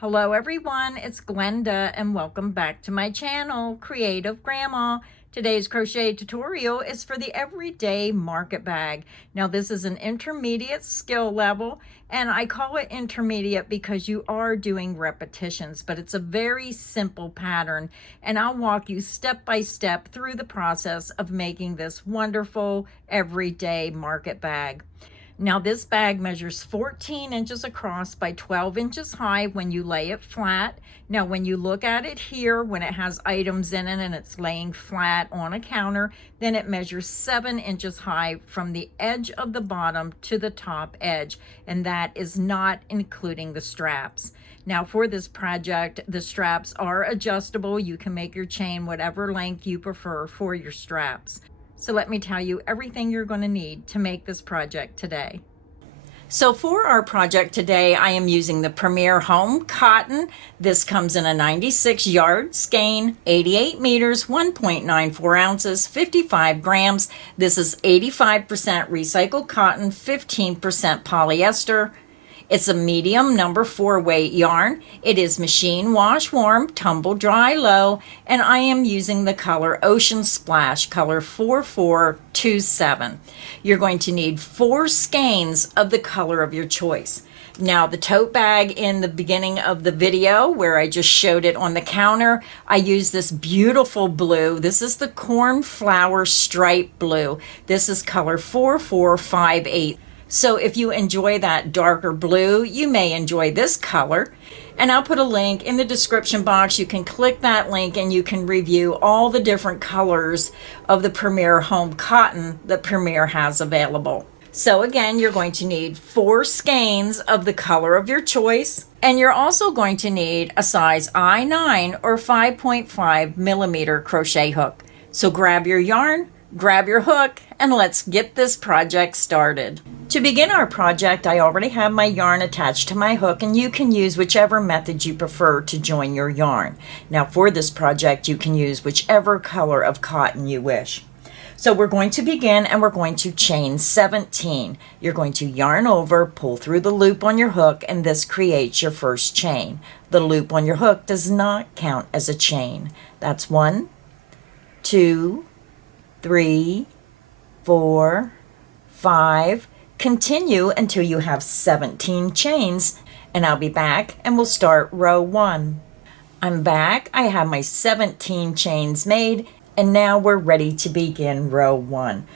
Hello everyone, it's Glenda and welcome back to my channel, Creative Grandma. Today's crochet tutorial is for the everyday market bag. Now this is an intermediate skill level, and I call it intermediate because you are doing repetitions, but it's a very simple pattern, and I'll walk you step by step through the process of making this wonderful everyday market bag. Now this bag measures 14 inches across by 12 inches high when you lay it flat. Now when you look at it here, when it has items in it and it's laying flat on a counter, then it measures 7 inches high from the edge of the bottom to the top edge, and that is not including the straps. Now for this project, the straps are adjustable. You can make your chain whatever length you prefer for your straps. So let me tell you everything you're going to need to make this project today. So for our project today, I am using the Premier Home Cotton. This comes in a 96 yard skein, 88 meters, 1.94 ounces, 55 grams. This is 85% recycled cotton, 15% polyester. It's a medium number 4 weight yarn. It is machine wash warm, tumble dry low, and I am using the color Ocean Splash, color 4427. You're going to need 4 skeins of the color of your choice. Now the tote bag in the beginning of the video where I just showed it on the counter, I used this beautiful blue. This is the cornflower stripe blue. This is color 4458. So if you enjoy that darker blue, you may enjoy this color. And I'll put a link in the description box. You can click that link and you can review all the different colors of the Premier Home Cotton that Premier has available. So again, you're going to need 4 skeins of the color of your choice. And you're also going to need a size I9 or 5.5 millimeter crochet hook. So grab your yarn, grab your hook, and let's get this project started. To begin our project, I already have my yarn attached to my hook, and you can use whichever method you prefer to join your yarn. Now for this project, you can use whichever color of cotton you wish. So we're going to begin and we're going to chain 17. You're going to yarn over, pull through the loop on your hook, and this creates your first chain. The loop on your hook does not count as a chain. That's 1, 2, 3, 4, 5. Continue until you have 17 chains, and I'll be back and we'll start row 1. I'm back. I have my 17 chains made, and now we're ready to begin row 1.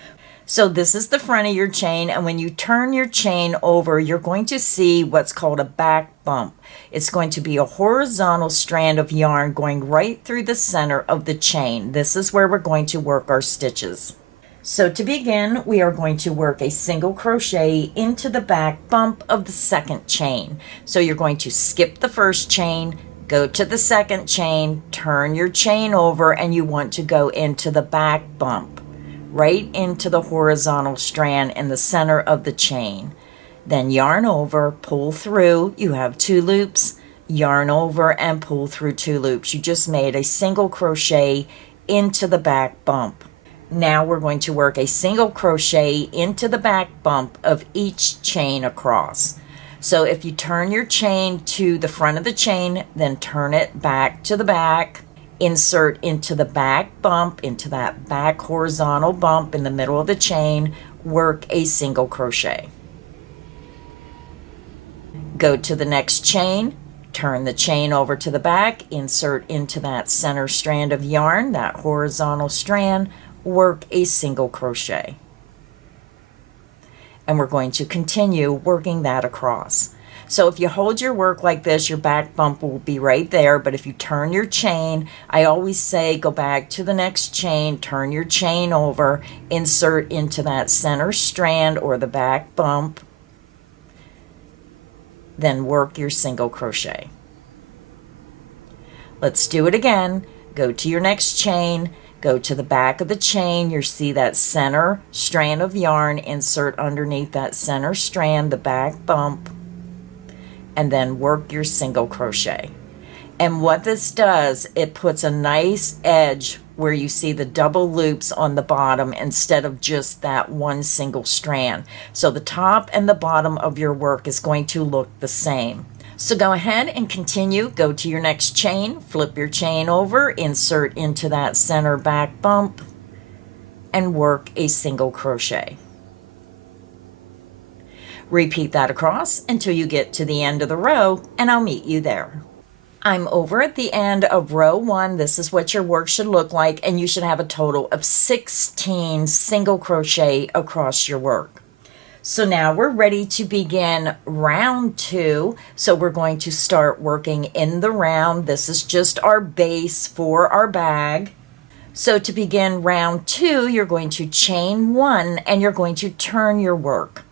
So this is the front of your chain, and when you turn your chain over, you're going to see what's called a back bump. It's going to be a horizontal strand of yarn going right through the center of the chain. This is where we're going to work our stitches. So to begin, we are going to work a single crochet into the back bump of the second chain. So you're going to skip the first chain, go to the second chain, turn your chain over, and you want to go into the back bump, right into the horizontal strand in the center of the chain. Then yarn over, pull through. You have 2 loops, yarn over and pull through 2 loops. You just made a single crochet into the back bump. Now we're going to work a single crochet into the back bump of each chain across. So if you turn your chain to the front of the chain, then turn it back to the back, insert into the back bump, into that back horizontal bump in the middle of the chain, work a single crochet. Go to the next chain, turn the chain over to the back, insert into that center strand of yarn, that horizontal strand, work a single crochet. And we're going to continue working that across. So if you hold your work like this, your back bump will be right there, but if you turn your chain, I always say go back to the next chain, turn your chain over, insert into that center strand or the back bump, then work your single crochet. Let's do it again. Go to your next chain, go to the back of the chain. You see that center strand of yarn, insert underneath that center strand, the back bump, and then work your single crochet. And what this does, it puts a nice edge where you see the double loops on the bottom instead of just that one single strand. So the top and the bottom of your work is going to look the same. So go ahead and continue, go to your next chain, flip your chain over, insert into that center back bump, and work a single crochet. Repeat that across until you get to the end of the row, and I'll meet you there. I'm over at the end of row 1. This is what your work should look like, and you should have a total of 16 single crochet across your work. So now we're ready to begin round 2. So we're going to start working in the round. This is just our base for our bag. So to begin round 2, you're going to chain 1 and you're going to turn your work.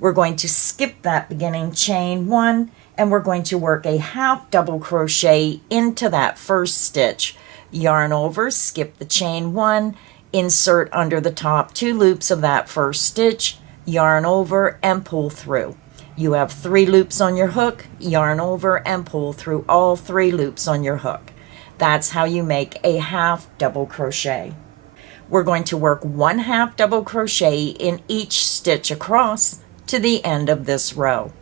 We're going to skip that beginning chain 1 and we're going to work a half double crochet into that first stitch. Yarn over, skip the chain 1, insert under the top 2 loops of that first stitch, yarn over and pull through. You have 3 loops on your hook, yarn over and pull through all 3 loops on your hook. That's how you make a half double crochet. We're going to work 1 half double crochet in each stitch across to the end of this row.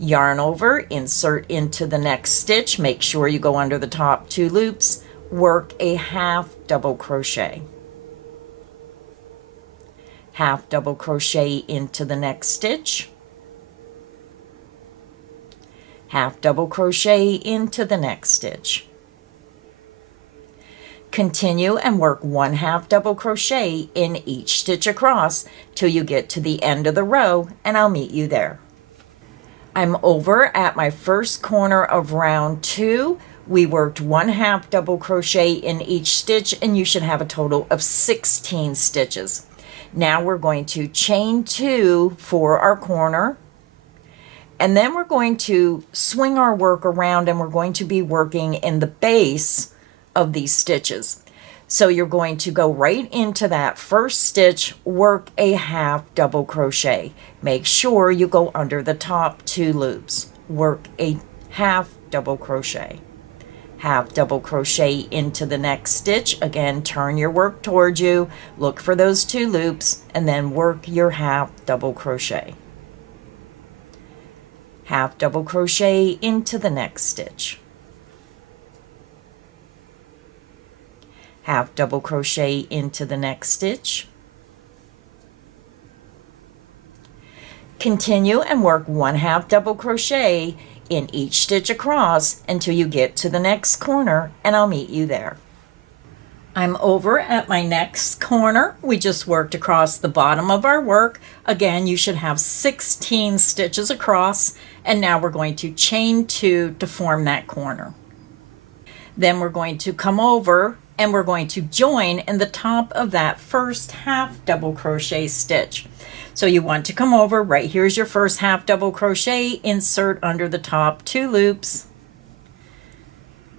Yarn over, insert into the next stitch, make sure you go under the top 2 loops, work a half double crochet. Half double crochet into the next stitch, half double crochet into the next stitch. Continue and work 1 half double crochet in each stitch across till you get to the end of the row, and I'll meet you there. I'm over at my first corner of round 2. We worked 1 half double crochet in each stitch, and you should have a total of 16 stitches. Now we're going to chain 2 for our corner, and then we're going to swing our work around and we're going to be working in the base of these stitches. So you're going to go right into that first stitch, work a half double crochet. Make sure you go under the top 2 loops. Work a half double crochet. Half double crochet into the next stitch. Again, turn your work towards you, look for those 2 loops, and then work your half double crochet. Half double crochet into the next stitch. Half double crochet into the next stitch. Continue and work 1 half double crochet in each stitch across until you get to the next corner, and I'll meet you there. I'm over at my next corner. We just worked across the bottom of our work. Again, you should have 16 stitches across, and now we're going to chain 2 to form that corner. Then we're going to come over and we're going to join in the top of that first half double crochet stitch. So you want to come over, right here's your first half double crochet, insert under the top 2 loops,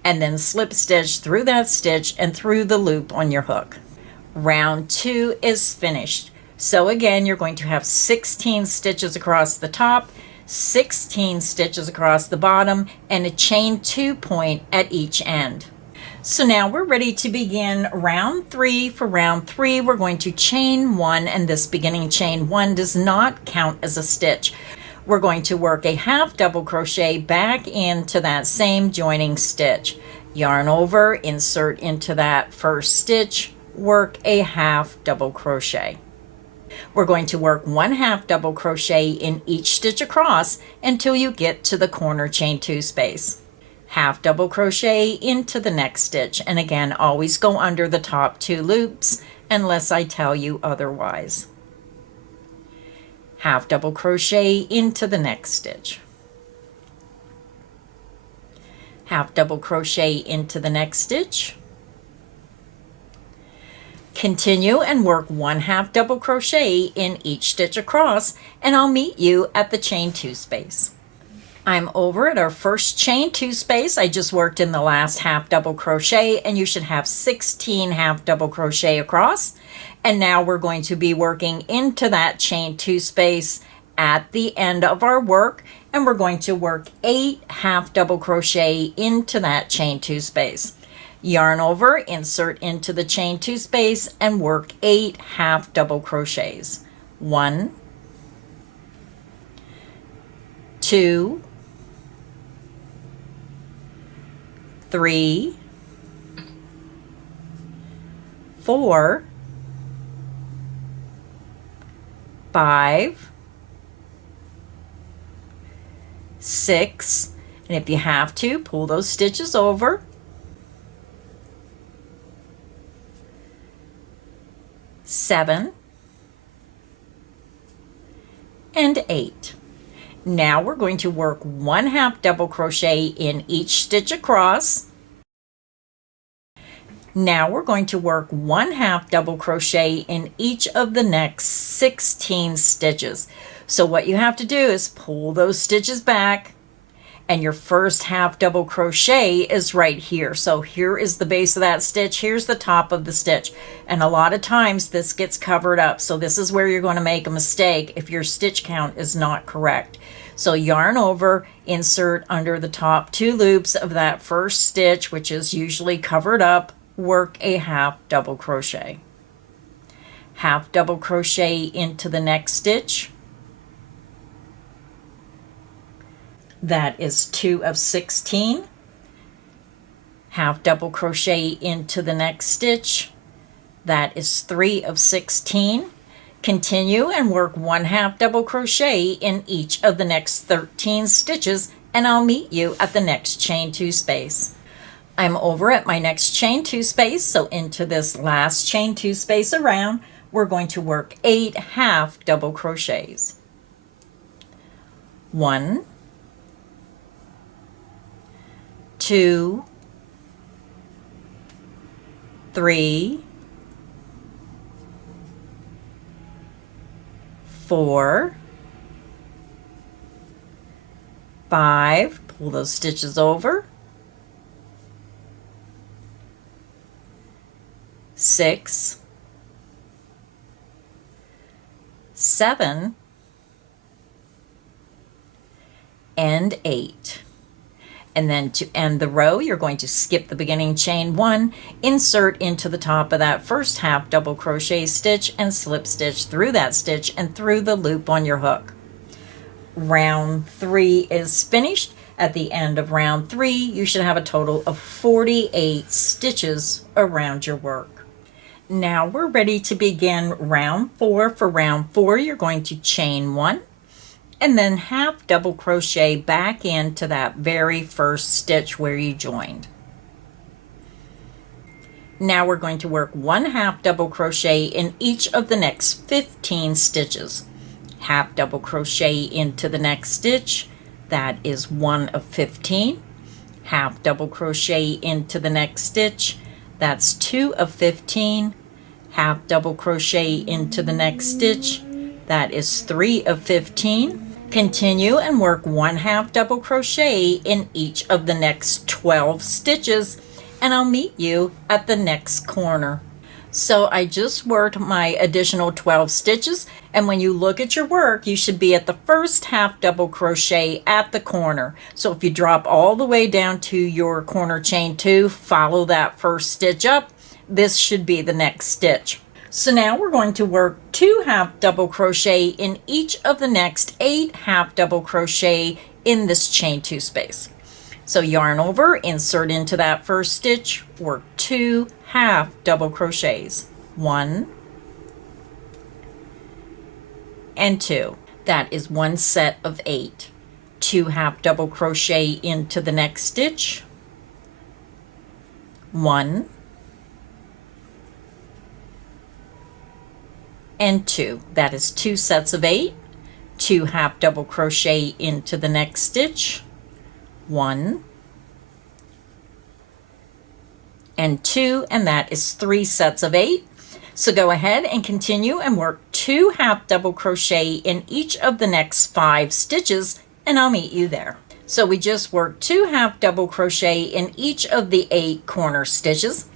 and then slip stitch through that stitch and through the loop on your hook. Round 2 is finished. So again, you're going to have 16 stitches across the top, 16 stitches across the bottom, and a chain 2 point at each end. So now we're ready to begin round 3. For round 3, we're going to chain 1, and this beginning chain 1 does not count as a stitch. We're going to work a half double crochet back into that same joining stitch. Yarn over, insert into that first stitch, work a half double crochet. We're going to work 1 half double crochet in each stitch across until you get to the corner chain 2 space. Half double crochet into the next stitch, and again, always go under the top 2 loops unless I tell you otherwise. Half double crochet into the next stitch. Half double crochet into the next stitch. Continue and work 1 half double crochet in each stitch across, and I'll meet you at the chain 2 space. I'm over at our first chain 2 space. I just worked in the last half double crochet, and you should have 16 half double crochet across. And now we're going to be working into that chain 2 space at the end of our work, and we're going to work 8 half double crochet into that chain 2 space. Yarn over, insert into the chain 2 space, and work 8 half double crochets. 1, 2, 3, 4, 5, 6, and if you have to, pull those stitches over, 7, and 8. Now we're going to work 1/2 double crochet in each stitch across. Now we're going to work 1/2 double crochet in each of the next 16 stitches. So what you have to do is pull those stitches back, and your first 1/2 double crochet is right here. So here is the base of that stitch, here's the top of the stitch, and a lot of times this gets covered up. So this is where you're going to make a mistake if your stitch count is not correct. So yarn over, insert under the top 2 loops of that first stitch, which is usually covered up, work a 1/2 double crochet. 1/2 double crochet into the next stitch. That is 2 of 16. 1/2 double crochet into the next stitch. That is 3 of 16. Continue and work 1/2 double crochet in each of the next 13 stitches, and I'll meet you at the next chain 2 space. I'm over at my next chain 2 space, so into this last chain 2 space around, we're going to work 8 1/2 double crochets. 1, 2, 3, 4, 5, pull those stitches over, 6, 7, and 8. And then to end the row, you're going to skip the beginning chain 1, insert into the top of that first 1/2 double crochet stitch, and slip stitch through that stitch and through the loop on your hook. Round 3 is finished. At the end of round 3, you should have a total of 48 stitches around your work. Now we're ready to begin round 4. For round 4, you're going to chain 1, and then 1/2 double crochet back into that very first stitch where you joined. Now we're going to work 1/2 double crochet in each of the next 15 stitches. 1/2 double crochet into the next stitch, that is 1 of 15. 1/2 double crochet into the next stitch, that's 2 of 15. 1/2 double crochet into the next stitch, that is 3 of 15. Continue and work 1/2 double crochet in each of the next 12 stitches, and I'll meet you at the next corner. So I just worked my additional 12 stitches, and when you look at your work, you should be at the first 1/2 double crochet at the corner. So if you drop all the way down to your corner chain 2, follow that first stitch up. This should be the next stitch. So now we're going to work 2 1/2 double crochet in each of the next 8 1/2 double crochet in this chain 2 space. So yarn over, insert into that first stitch, work 2 1/2 double crochets, 1 and 2. That is 1 set of 8. 2 1/2 double crochet into the next stitch, 1 and 2. That is 2 sets of 8. 2 1/2 double crochet into the next stitch, 1 and 2, and that is 3 sets of 8. So go ahead and continue and work 2 1/2 double crochet in each of the next 5 stitches, and I'll meet you there. So we just worked 2 1/2 double crochet in each of the 8 corner stitches.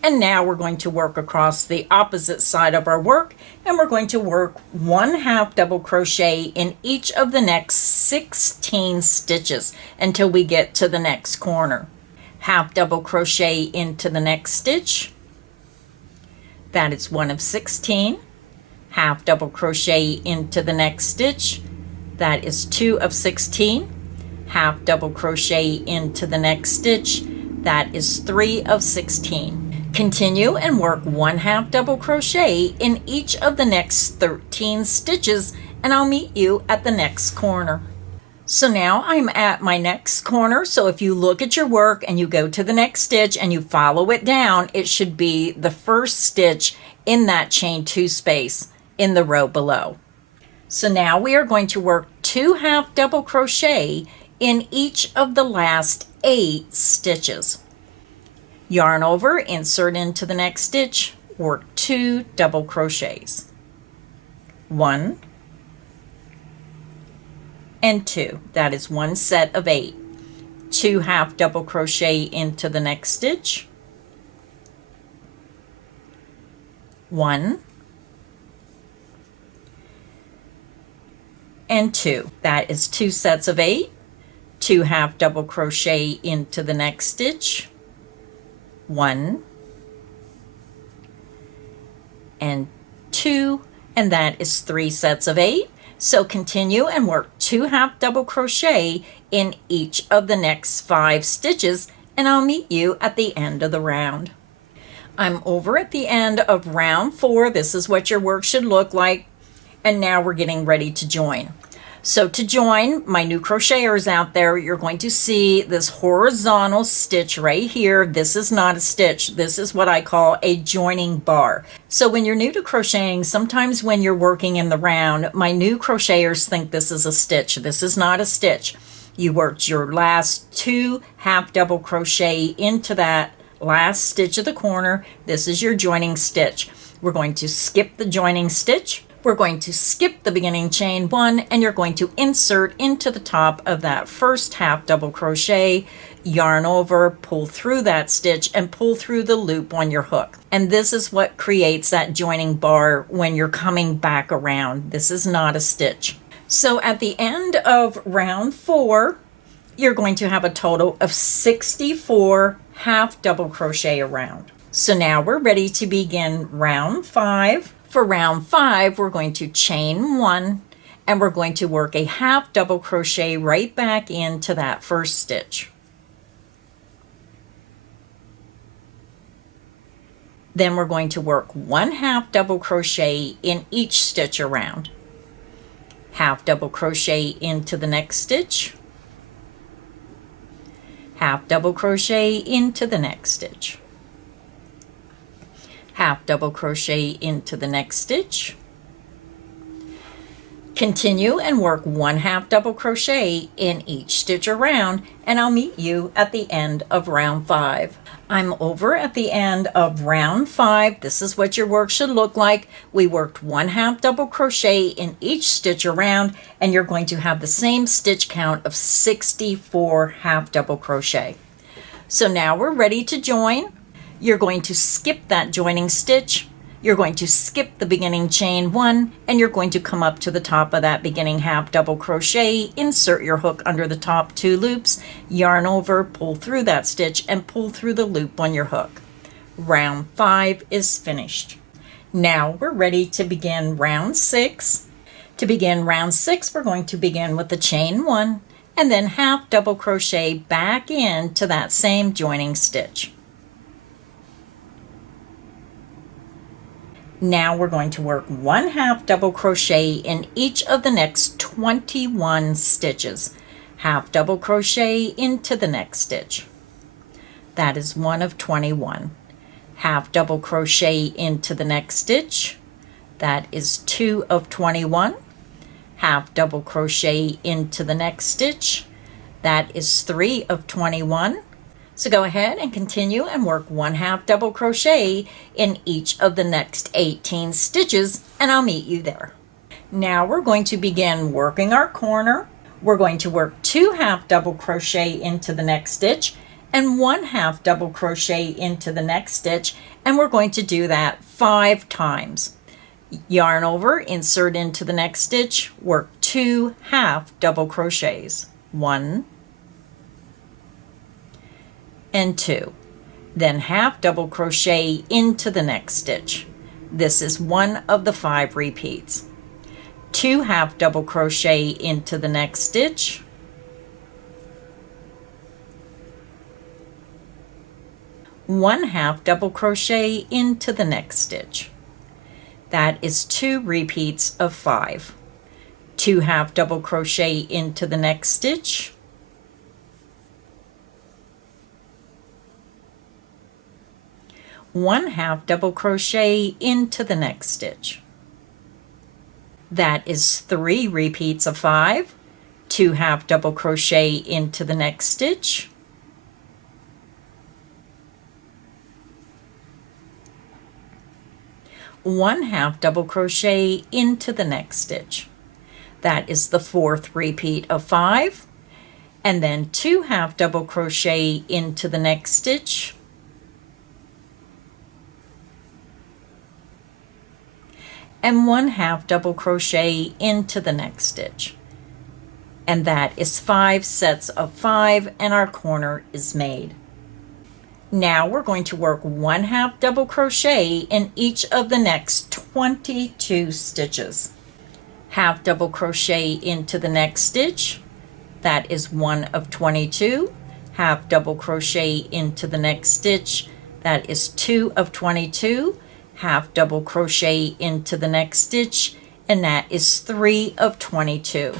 And now we're going to work across the opposite side of our work, and we're going to work 1 1/2 double crochet in each of the next 16 stitches until we get to the next corner. 1/2 double crochet into the next stitch, that is 1 of 16. 1/2 double crochet into the next stitch, that is 2 of 16. 1/2 double crochet into the next stitch, That is 3 of 16. Continue and work 1/2 double crochet in each of the next 13 stitches, and I'll meet you at the next corner. So now I'm at my next corner. So if you look at your work and you go to the next stitch and you follow it down, it should be the first stitch in that chain 2 space in the row below. So now we are going to work 2/2 double crochet in each of the last 8 stitches. Yarn over, insert into the next stitch, work 2 double crochets. 1 and 2. That is 1 set of 8. 2/2 double crochet into the next stitch. 1 and 2. That is 2 sets of 8. 2/2 double crochet into the next stitch. 1 and 2, and that is 3 sets of 8. So continue and work 2/2 double crochet in each of the next 5 stitches, and I'll meet you at the end of the round. I'm over at the end of round 4. This is what your work should look like, and now we're getting ready to join. So to join, my new crocheters out there, you're going to see this horizontal stitch right here. This is not a stitch. This is what I call a joining bar. So when you're new to crocheting, sometimes when you're working in the round, my new crocheters think this is a stitch. This is not a stitch. You worked your last 2/2 double crochet into that last stitch of the corner. This is your joining stitch. We're going to skip the joining stitch. We're going to skip the beginning chain 1, and you're going to insert into the top of that first 1/2 double crochet, yarn over, pull through that stitch, and pull through the loop on your hook. And this is what creates that joining bar when you're coming back around. This is not a stitch. So at the end of round 4, you're going to have a total of 64 1/2 double crochet around. So now we're ready to begin round 5. For round 5, we're going to chain 1, and we're going to work a 1/2 double crochet right back into that first stitch. Then we're going to work 1/2 double crochet in each stitch around. 1/2 double crochet into the next stitch. 1/2 double crochet into the next stitch. 1/2 double crochet into the next stitch. Continue and work 1/2 double crochet in each stitch around, and I'll meet you at the end of round 5. I'm over at the end of round 5. This is what your work should look like. We worked 1/2 double crochet in each stitch around, and you're going to have the same stitch count of 64 1/2 double crochet. So now we're ready to join. You're going to skip that joining stitch. You're going to skip the beginning chain 1, and you're going to come up to the top of that beginning 1/2 double crochet, insert your hook under the top 2 loops, yarn over, pull through that stitch, and pull through the loop on your hook. Round 5 is finished. Now we're ready to begin round 6. To begin round 6, we're going to begin with the chain 1, and then 1/2 double crochet back into that same joining stitch. Now we're going to work 1/2 double crochet in each of the next 21 stitches. 1/2 double crochet into the next stitch. That is 1 of 21. 1/2 double crochet into the next stitch. That is 2 of 21. 1/2 double crochet into the next stitch. That is 3 of 21. So go ahead and continue and work 1/2 double crochet in each of the next 18 stitches, and I'll meet you there. Now we're going to begin working our corner. We're going to work 2 1/2 double crochet into the next stitch and 1/2 double crochet into the next stitch, and we're going to do that 5 times. Yarn over, insert into the next stitch, work 2 1/2 double crochets. 1 and 2. Then 1/2 double crochet into the next stitch. This is 1 of the 5 repeats. 2 1/2 double crochet into the next stitch. 1/2 double crochet into the next stitch. That is 2 repeats of 5. 2 half double crochet into the next stitch. One half double crochet into the next stitch. That is 3 repeats of 5. 2 half double crochet into the next stitch. One half double crochet into the next stitch. That is the 4th repeat of 5, and then 2 half double crochet into the next stitch, and 1 half double crochet into the next stitch. And that is 5 sets of 5, and our corner is made. Now we're going to work 1 half double crochet in each of the next 22 stitches. Half double crochet into the next stitch. That is 1 of 22. Half double crochet into the next stitch. That is 2 of 22. Half double crochet into the next stitch, and that is 3 of 22.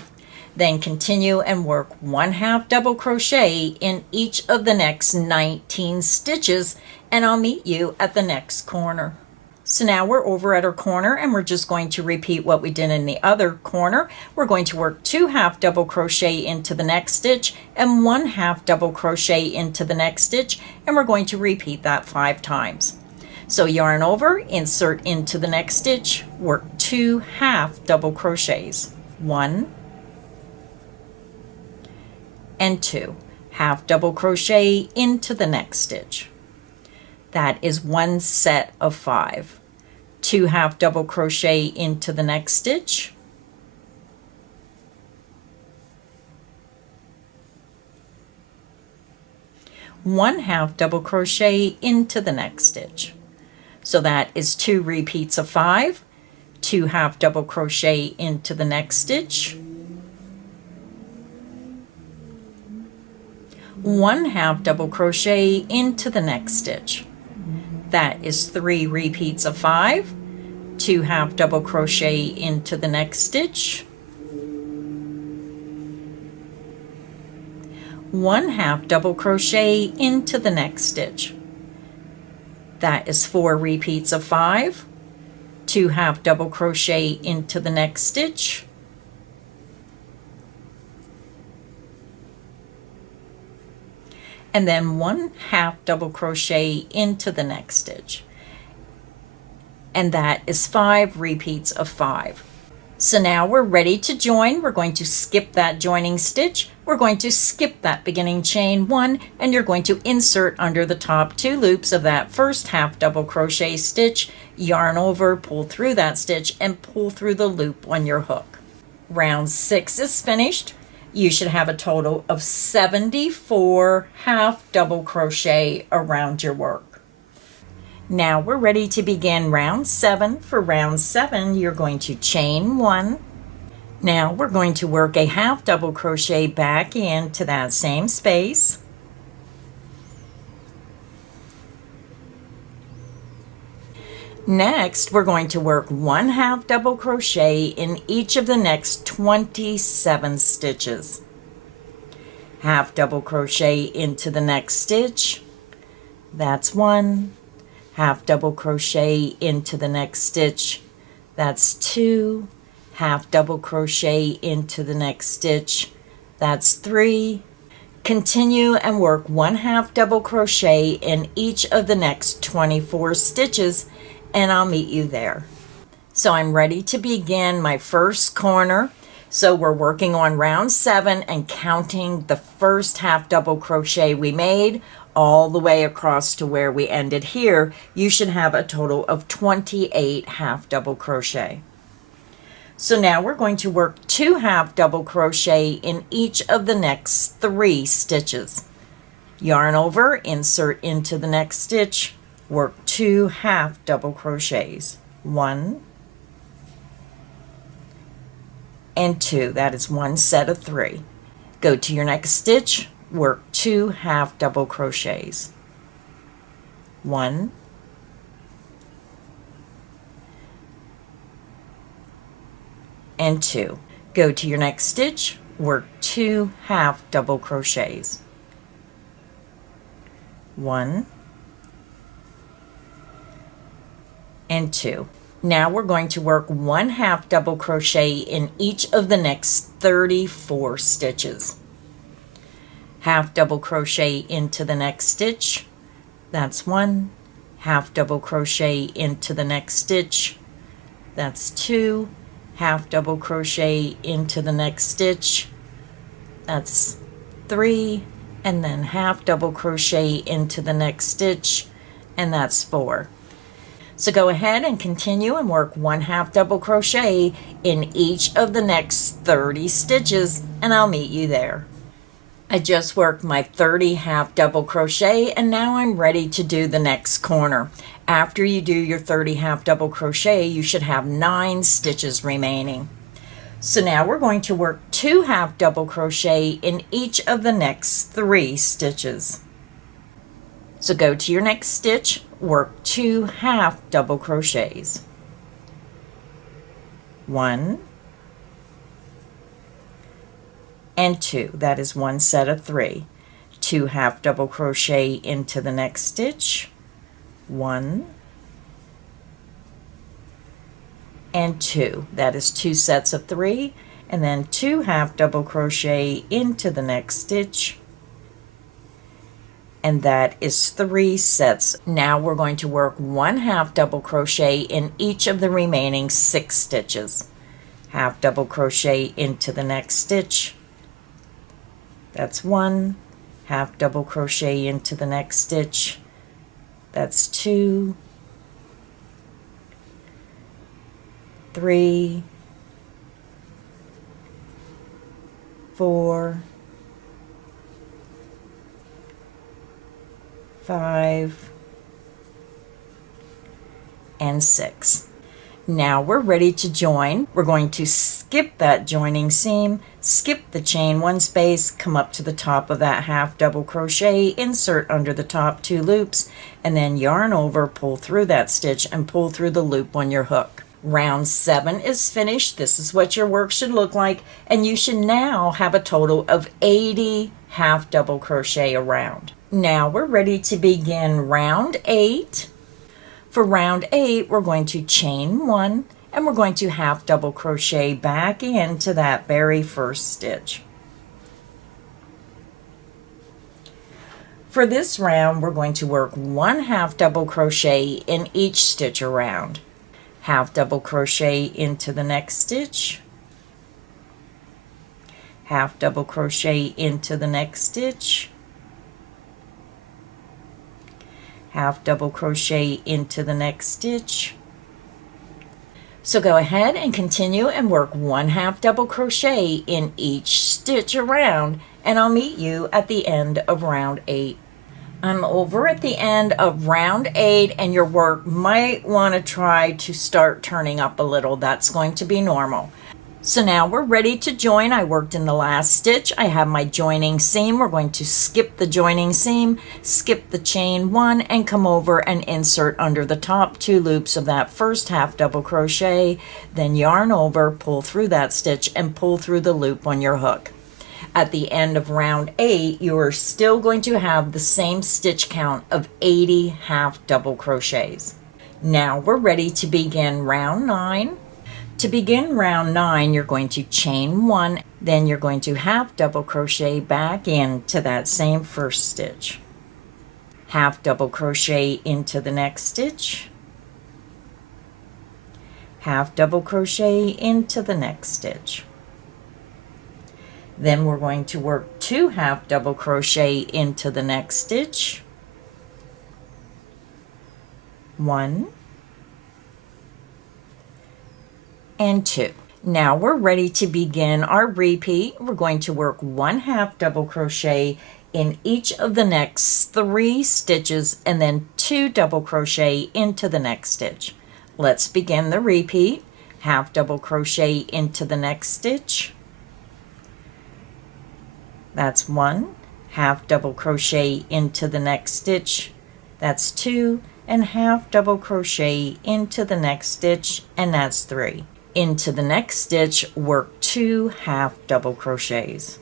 Then continue and work 1 half double crochet in each of the next 19 stitches, and I'll meet you at the next corner. So now we're over at our corner, and we're just going to repeat what we did in the other corner. We're going to work 2 half double crochet into the next stitch and 1 half double crochet into the next stitch, and we're going to repeat that 5 times. So yarn over, insert into the next stitch, work 2 half double crochets, 1 and 2, half double crochet into the next stitch. That is 1 set of 5. 2 half double crochet into the next stitch, one half double crochet into the next stitch. So that is 2 repeats of 5, 2 half double crochet into the next stitch, 1 half double crochet into the next stitch. That is 3 repeats of 5, 2 half double crochet into the next stitch, 1 half double crochet into the next stitch. That is 4 repeats of 5, 2 half double crochet into the next stitch, and then 1 half double crochet into the next stitch. And that is 5 repeats of 5. So now we're ready to join. We're going to skip that joining stitch. We're going to skip that beginning chain 1, and you're going to insert under the top 2 loops of that first half double crochet stitch, yarn over, pull through that stitch, and pull through the loop on your hook. Round 6 is finished. You should have a total of 74 half double crochet around your work. Now we're ready to begin round 7. For round 7, you're going to chain 1. Now we're going to work a half double crochet back into that same space. Next, we're going to work 1 half double crochet in each of the next 27 stitches. Half double crochet into the next stitch. That's 1. Half double crochet into the next stitch. That's 2. Half double crochet into the next stitch. That's 3. Continue and work 1 half double crochet in each of the next 24 stitches, and I'll meet you there. So I'm ready to begin my first corner. So we're working on round 7 and counting the first half double crochet we made all the way across to where we ended here. You should have a total of 28 half double crochet. So now we're going to work 2 half double crochet in each of the next 3 stitches. Yarn over, insert into the next stitch, work 2 half double crochets, 1 and 2. That is 1 set of 3. Go to your next stitch, work 2 half double crochets. 1 and 2. Go to your next stitch, work 2 half double crochets. 1 and 2. Now we're going to work 1 half double crochet in each of the next 34 stitches. Half double crochet into the next stitch. That's 1. Half double crochet into the next stitch. That's 2. Half double crochet into the next stitch. That's 3. And then half double crochet into the next stitch, and that's 4. So go ahead and continue and work 1 half double crochet in each of the next 30 stitches, and I'll meet you there. I just worked my 30 half double crochet, and now I'm ready to do the next corner. After you do your 30 half double crochet, you should have 9 stitches remaining. So now we're going to work 2 half double crochet in each of the next 3 stitches. So go to your next stitch, work 2 half double crochets. 1 and 2. That is 1 set of 3. 2 half double crochet into the next stitch. 1 and 2. That is 2 sets of 3, and then 2 half double crochet into the next stitch, and that is 3 sets. Now we're going to work 1 half double crochet in each of the remaining 6 stitches. Half double crochet into the next stitch. That's 1. Half double crochet into the next stitch. That's 2. 3, 4, 5, and 6. Now we're ready to join. We're going to skip that joining seam, skip the chain 1 space, come up to the top of that half double crochet, insert under the top 2 loops, and then yarn over, pull through that stitch, and pull through the loop on your hook. Round 7 is finished. This is what your work should look like, and you should now have a total of 80 half double crochet around. Now we're ready to begin round 8. For round 8, we're going to chain 1, and we're going to half double crochet back into that very first stitch. For this round, we're going to work 1 half double crochet in each stitch around. Half double crochet into the next stitch, half double crochet into the next stitch, half double crochet into the next stitch. So go ahead and continue and work 1 half double crochet in each stitch around, and I'll meet you at the end of round 8. I'm over at the end of round 8, and your work might want to try to start turning up a little. That's going to be normal. So now we're ready to join. I worked in the last stitch. I have my joining seam. We're going to skip the joining seam, skip the chain 1, and come over and insert under the top 2 loops of that first half double crochet, then yarn over, pull through that stitch, and pull through the loop on your hook. At the end of round 8, you are still going to have the same stitch count of 80 half double crochets. Now we're ready to begin round 9. To begin round 9, you're going to chain 1, then you're going to half double crochet back into that same first stitch. Half double crochet into the next stitch. Half double crochet into the next stitch. Then we're going to work 2 half double crochet into the next stitch. 1 and 2. Now we're ready to begin our repeat. We're going to work 1 half double crochet in each of the next 3 stitches, and then 2 double crochet into the next stitch. Let's begin the repeat. Half double crochet into the next stitch. That's 1. Half double crochet into the next stitch. that's 2, and half double crochet into the next stitch, and that's 3. Into the next stitch, work 2 half double crochets.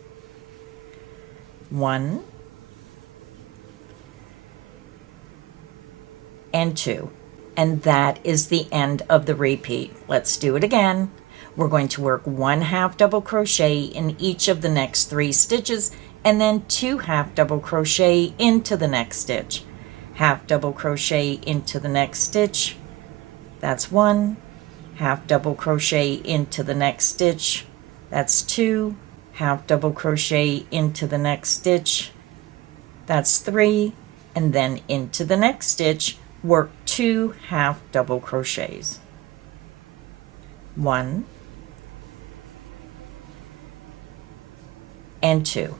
1 and 2. And that is the end of the repeat. Let's do it again. We're going to work 1 half double crochet in each of the next 3 stitches, and then 2 half double crochet into the next stitch. Half double crochet into the next stitch, that's 1. Half double crochet into the next stitch, that's 2. Half double crochet into the next stitch, that's 3. And then into the next stitch, work 2 half double crochets. 1 and 2.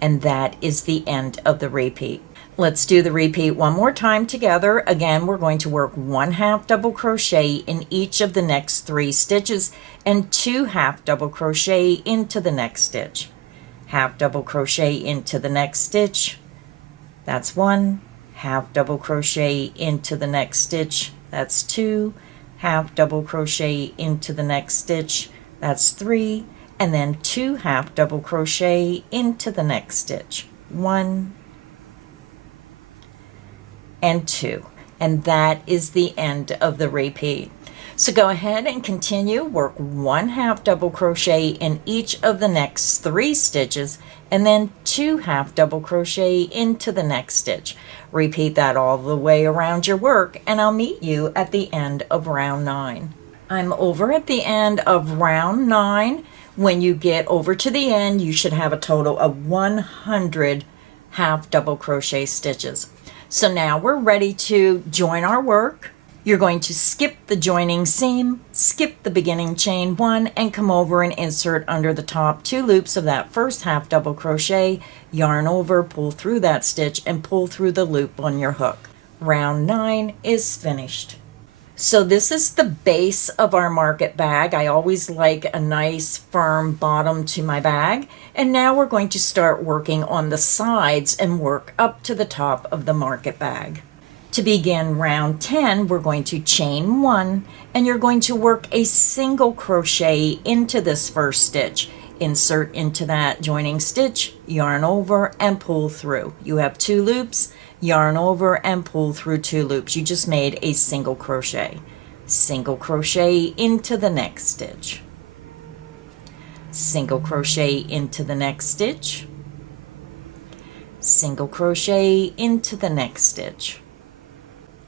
And that is the end of the repeat. Let's do the repeat one more time together. Again, we're going to work 1 half double crochet in each of the next 3 stitches and 2 half double crochet into the next stitch. Half double crochet into the next stitch, that's 1. Half double crochet into the next stitch, that's 2. Half double crochet into the next stitch, that's 3. And then 2 half double crochet into the next stitch, 1 and 2. And that is the end of the repeat. So go ahead and continue, work 1 half double crochet in each of the next 3 stitches, and then 2 half double crochet into the next stitch. Repeat that all the way around your work, and I'll meet you at the end of round 9. I'm over at the end of round 9. When you get over to the end, you should have a total of 100 half double crochet stitches. So now we're ready to join our work. You're going to skip the joining seam, skip the beginning chain 1, and come over and insert under the top 2 loops of that first half double crochet, yarn over, pull through that stitch, and pull through the loop on your hook. Round 9 is finished. So this is the base of our market bag. I always like a nice firm bottom to my bag. And now we're going to start working on the sides and work up to the top of the market bag. To begin round 10, we're going to chain 1, and you're going to work a single crochet into this first stitch. Insert into that joining stitch, yarn over, and pull through. You have 2 loops. Yarn over and pull through 2 loops. You just made a single crochet. Single crochet into the next stitch. Single crochet into the next stitch. Single crochet into the next stitch.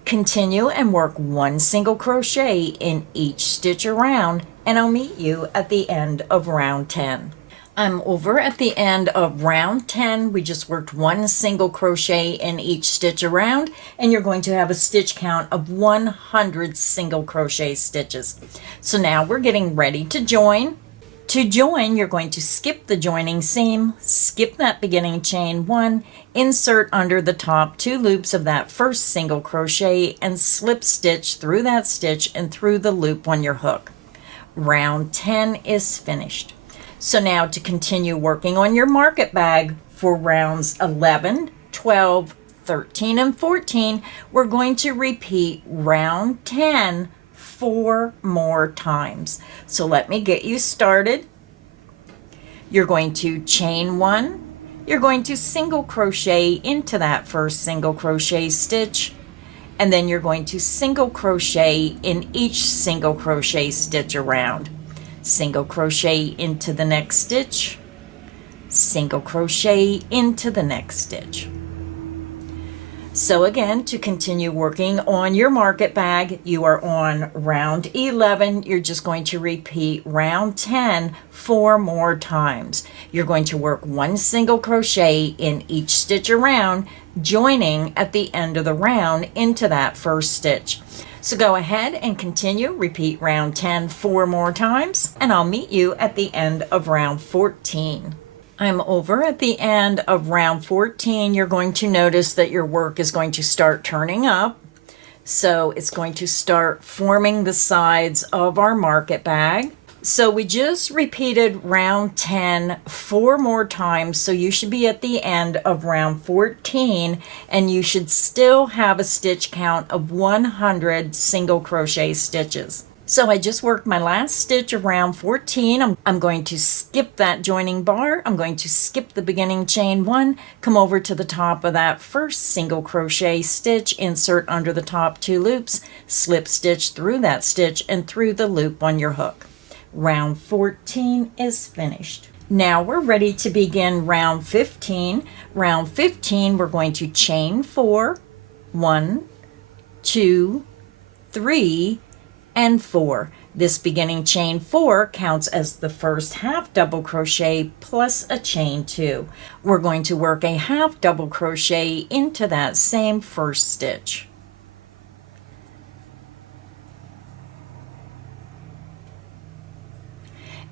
Continue and work 1 single crochet in each stitch around, and I'll meet you at the end of round 10. I'm over at the end of round 10. We just worked 1 single crochet in each stitch around, and you're going to have a stitch count of 100 single crochet stitches. So now we're getting ready to join. To join, you're going to skip the joining seam, skip that beginning chain 1, insert under the top 2 loops of that first single crochet, and slip stitch through that stitch and through the loop on your hook. Round 10 is finished. So now to continue working on your market bag for rounds 11, 12, 13, and 14, we're going to repeat round 10 4 more times. So let me get you started. You're going to chain 1. You're going to single crochet into that first single crochet stitch, and then you're going to single crochet in each single crochet stitch around. Single crochet into the next stitch, single crochet into the next stitch. So again, to continue working on your market bag, you are on round 11. You're just going to repeat round 10 4 more times. You're going to work 1 single crochet in each stitch around, joining at the end of the round into that first stitch. So go ahead and continue, repeat round 10 4 more times, and I'll meet you at the end of round 14. I'm over at the end of round 14. You're going to notice that your work is going to start turning up. So it's going to start forming the sides of our market bag. So we just repeated round 10 4 more times, so you should be at the end of round 14, and you should still have a stitch count of 100 single crochet stitches. So I just worked my last stitch of round 14. I'm going to skip that joining bar. I'm going to skip the beginning chain 1, come over to the top of that first single crochet stitch, insert under the top 2 loops, slip stitch through that stitch and through the loop on your hook. Round 14 is finished. Now we're ready to begin round 15. Round 15, we're going to chain 4, 1, 2, 3, and 4. This beginning chain 4 counts as the first half double crochet plus a chain 2. We're going to work a half double crochet into that same first stitch.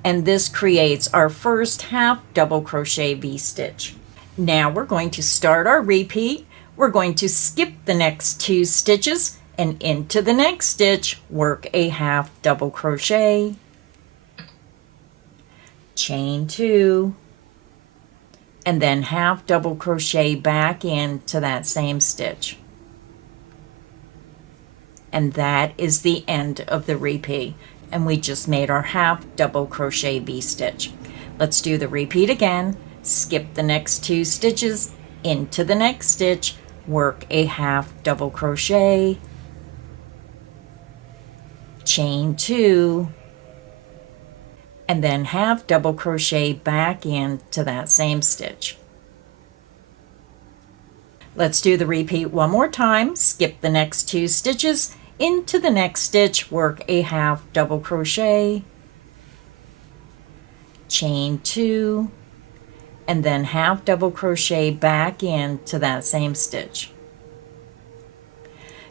And this creates our first half double crochet V-stitch. Now we're going to start our repeat. We're going to skip the next 2 stitches and into the next stitch, work a half double crochet, chain 2, and then half double crochet back into that same stitch. And that is the end of the repeat. And we just made our half double crochet V-stitch. Let's do the repeat again. Skip the next 2 stitches, into the next stitch, work a half double crochet, chain 2, and then half double crochet back into that same stitch. Let's do the repeat one more time. Skip the next 2 stitches, into the next stitch, work a half double crochet, chain 2, and then half double crochet back into that same stitch.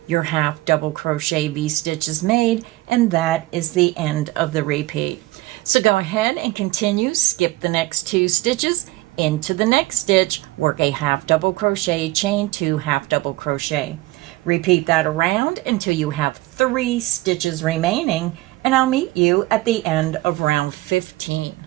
Your half double crochet V-stitch is made, and that is the end of the repeat. So go ahead and continue, skip the next 2 stitches, into the next stitch, work a half double crochet, chain 2, half double crochet. Repeat that around until you have 3 stitches remaining, and I'll meet you at the end of round 15.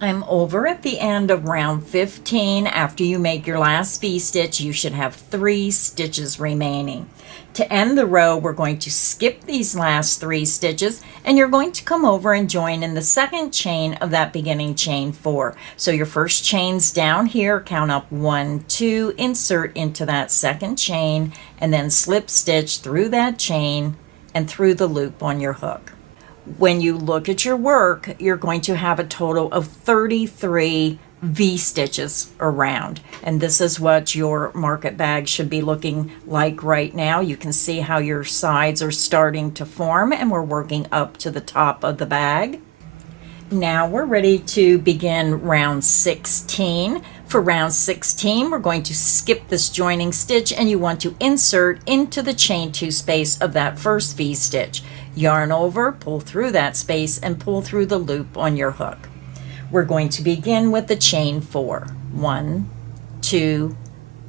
I'm over at the end of round 15. After you make your last V-stitch, you should have 3 stitches remaining. To end the row, we're going to skip these last 3 stitches, and you're going to come over and join in the second chain of that beginning chain 4. So your first chain's down here, count up 1, 2, insert into that second chain, and then slip stitch through that chain and through the loop on your hook. When you look at your work, you're going to have a total of 33 V-stitches around, and this is what your market bag should be looking like right now. You can see how your sides are starting to form, and we're working up to the top of the bag. Now we're ready to begin round 16. For round 16, we're going to skip this joining stitch, and you want to insert into the chain 2 space of that first V-stitch. Yarn over, pull through that space, and pull through the loop on your hook. We're going to begin with the chain 4. 1, 2,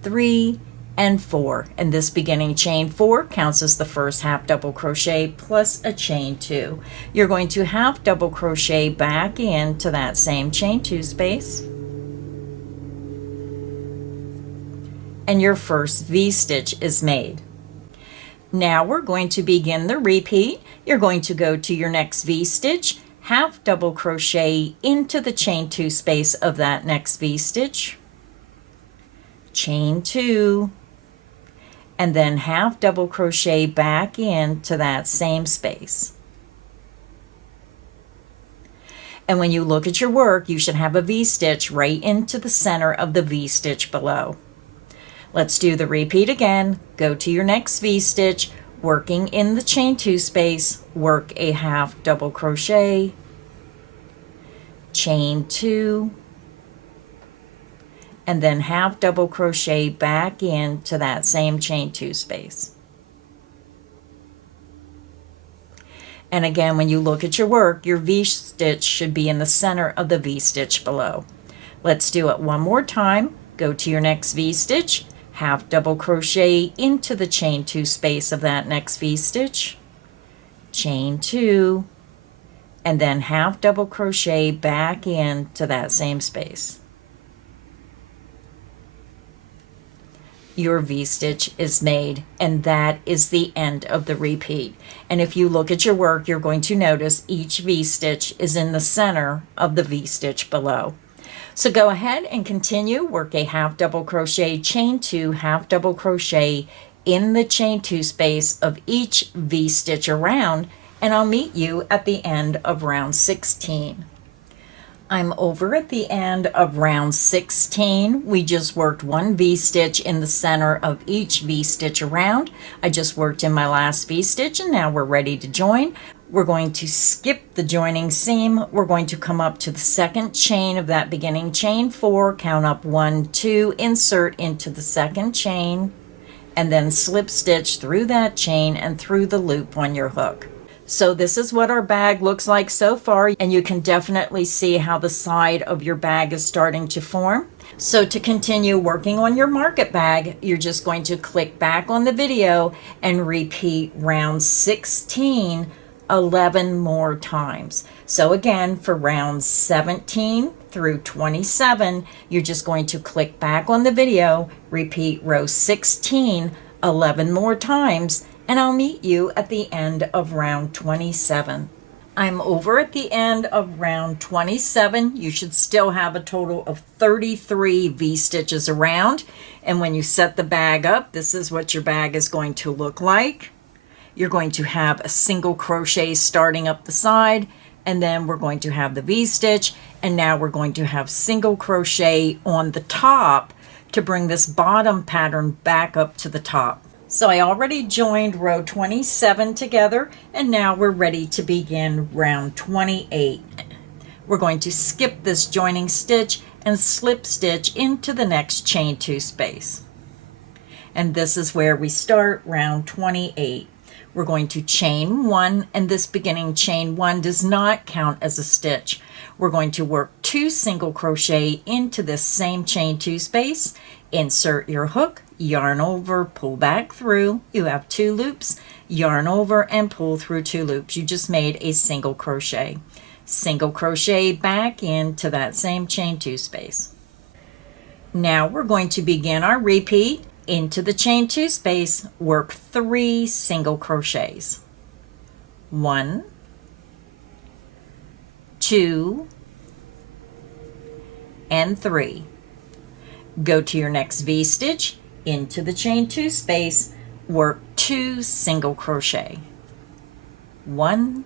3, and 4. And this beginning chain 4 counts as the first half double crochet plus a chain 2. You're going to half double crochet back into that same chain 2 space. And your first V-stitch is made. Now we're going to begin the repeat. You're going to go to your next V-stitch, half double crochet into the chain 2 space of that next V-stitch, chain 2, and then half double crochet back into that same space. And when you look at your work, you should have a V-stitch right into the center of the V-stitch below. Let's do the repeat again. Go to your next V-stitch, working in the chain 2 space, work a half double crochet, chain 2, and then half double crochet back into that same chain 2 space. And again, when you look at your work, your V-stitch should be in the center of the V-stitch below. Let's do it one more time. Go to your next V-stitch, half double crochet into the chain 2 space of that next V-stitch, chain 2, and then half double crochet back into that same space. Your V-stitch is made, and that is the end of the repeat. And if you look at your work, you're going to notice each V-stitch is in the center of the V-stitch below. So go ahead and continue, work a half double crochet, chain 2, half double crochet in the chain 2 space of each V-stitch around, and I'll meet you at the end of round 16. I'm over at the end of round 16. We just worked one V-stitch in the center of each V-stitch around. I just worked in my last V-stitch, and now we're ready to join. We're going to skip the joining seam. We're going to come up to the second chain of that beginning chain 4, count up 1, 2, insert into the second chain, and then slip stitch through that chain and through the loop on your hook. So this is what our bag looks like so far, and you can definitely see how the side of your bag is starting to form. So to continue working on your market bag, you're just going to click back on the video and repeat round 16 11 more times. So again, for rounds 17 through 27, you're just going to click back on the video, repeat row 16 11 more times, and I'll meet you at the end of round 27. I'm over at the end of round 27. You should still have a total of 33 V-stitches around. And when you set the bag up, this is what your bag is going to look like. You're going to have a single crochet starting up the side, and then we're going to have the V-stitch, and now we're going to have single crochet on the top to bring this bottom pattern back up to the top. So I already joined row 27 together, and now we're ready to begin round 28. We're going to skip this joining stitch and slip stitch into the next chain 2 space. And this is where we start round 28. We're going to chain 1, and this beginning chain 1 does not count as a stitch. We're going to work 2 single crochet into this same chain 2 space, insert your hook, yarn over, pull back through. You have 2 loops, yarn over and pull through 2 loops. You just made a single crochet. Single crochet back into that same chain 2 space. Now we're going to begin our repeat. Into the chain 2 space, work 3 single crochets. 1, 2, and 3. Go to your next V-stitch, into the chain 2 space, work 2 single crochet. 1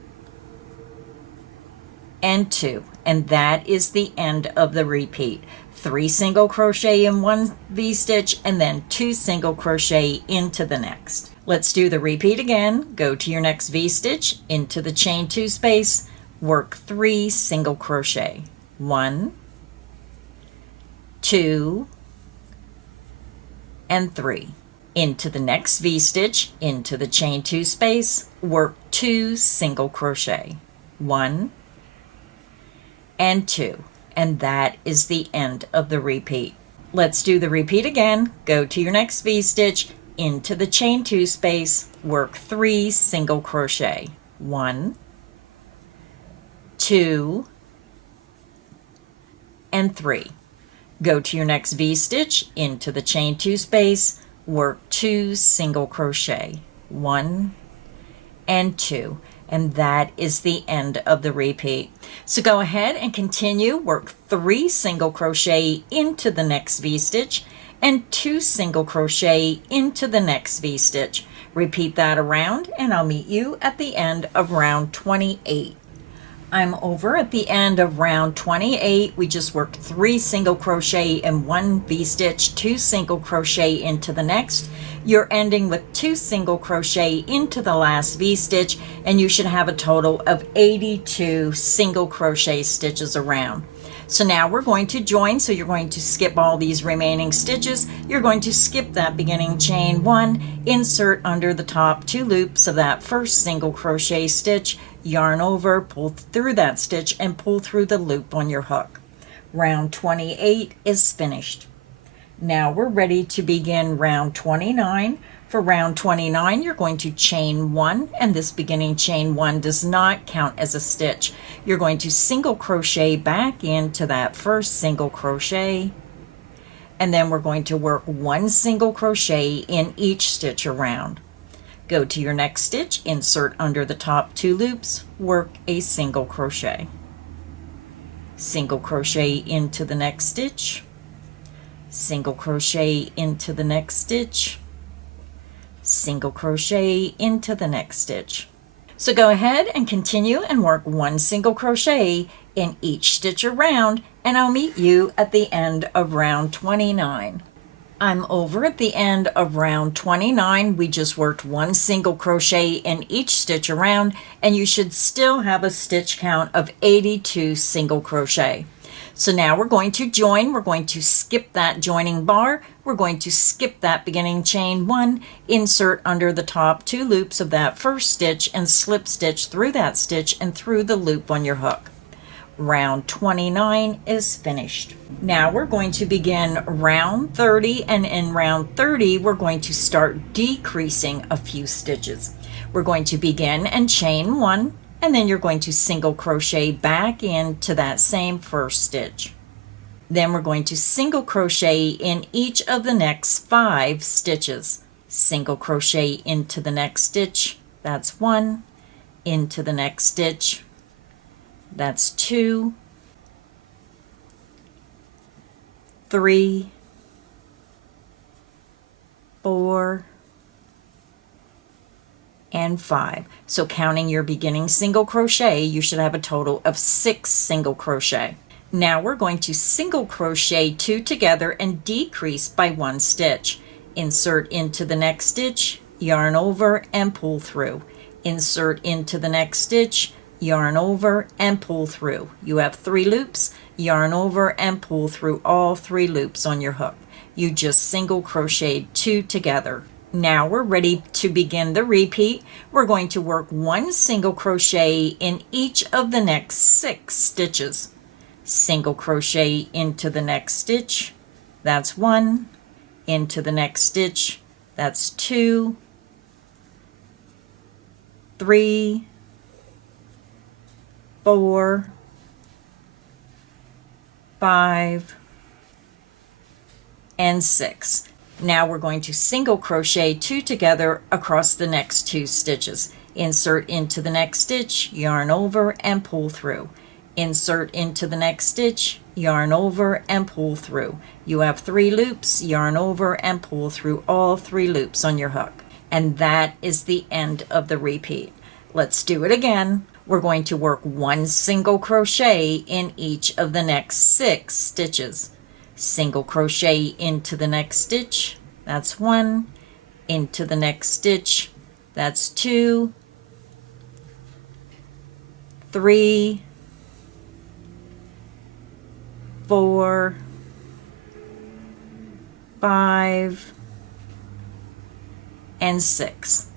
and 2, and that is the end of the repeat. 3 single crochet in one V-stitch, and then 2 single crochet into the next. Let's do the repeat again. Go to your next V-stitch, into the chain 2 space, work 3 single crochet. 1, 2, and 3. Into the next V-stitch, into the chain 2 space, work 2 single crochet. 1 and 2. And that is the end of the repeat. Let's do the repeat again. Go to your next V-stitch, into the chain 2 space, work 3 single crochet. 1, 2, and 3. Go to your next V-stitch, into the chain 2 space, work 2 single crochet. 1 and 2. And that is the end of the repeat. So go ahead and continue, work 3 single crochet into the next V-stitch and 2 single crochet into the next V-stitch. Repeat that around, and I'll meet you at the end of round 28. I'm over at the end of round 28. We just worked 3 single crochet in one V-stitch, 2 single crochet into the next. You're ending with 2 single crochet into the last V-stitch, and you should have a total of 82 single crochet stitches around. So now we're going to join. So you're going to skip all these remaining stitches. You're going to skip that beginning chain 1, insert under the top 2 loops of that first single crochet stitch, yarn over, pull through that stitch, and pull through the loop on your hook. Round 28 is finished. Now we're ready to begin round 29. For round 29, you're going to chain 1, and this beginning chain 1 does not count as a stitch. You're going to single crochet back into that first single crochet, and then we're going to work 1 single crochet in each stitch around. Go to your next stitch, insert under the top 2 loops, work a single crochet. Single crochet into the next stitch, single crochet into the next stitch, single crochet into the next stitch. So go ahead and continue and work 1 single crochet in each stitch around, and I'll meet you at the end of round 29. I'm over at the end of round 29. We just worked 1 single crochet in each stitch around, and you should still have a stitch count of 82 single crochet. So now we're going to join. We're going to skip that joining bar. We're going to skip that beginning chain 1, insert under the top 2 loops of that first stitch, and slip stitch through that stitch and through the loop on your hook. Round 29 is finished. Now we're going to begin round 30, and in round 30 we're going to start decreasing a few stitches. We're going to begin and chain 1, and then you're going to single crochet back into that same first stitch. Then we're going to single crochet in each of the next 5 stitches. Single crochet into the next stitch, that's 1, into the next stitch, that's 2, 3, 4, and 5. So counting your beginning single crochet, you should have a total of 6 single crochet. Now we're going to single crochet 2 together and decrease by 1 stitch. Insert into the next stitch, yarn over, and pull through. Insert into the next stitch, yarn over, and pull through. You have 3 loops, yarn over, and pull through all 3 loops on your hook. You just single crocheted 2 together. Now we're ready to begin the repeat. We're going to work 1 single crochet in each of the next 6 stitches. Single crochet into the next stitch, that's 1, into the next stitch, that's 2, 3, 4, 5, and 6. Now we're going to single crochet 2 together across the next 2 stitches. Insert into the next stitch, yarn over, and pull through. Insert into the next stitch, yarn over, and pull through. You have 3 loops, yarn over, and pull through all 3 loops on your hook. And that is the end of the repeat. Let's do it again. We're going to work 1 single crochet in each of the next 6 stitches. Single crochet into the next stitch, that's 1, into the next stitch, that's 2, 3, 4, 5, and 6.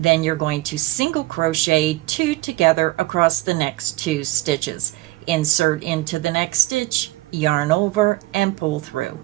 Then you're going to single crochet 2 together across the next 2 stitches. Insert into the next stitch, yarn over, and pull through.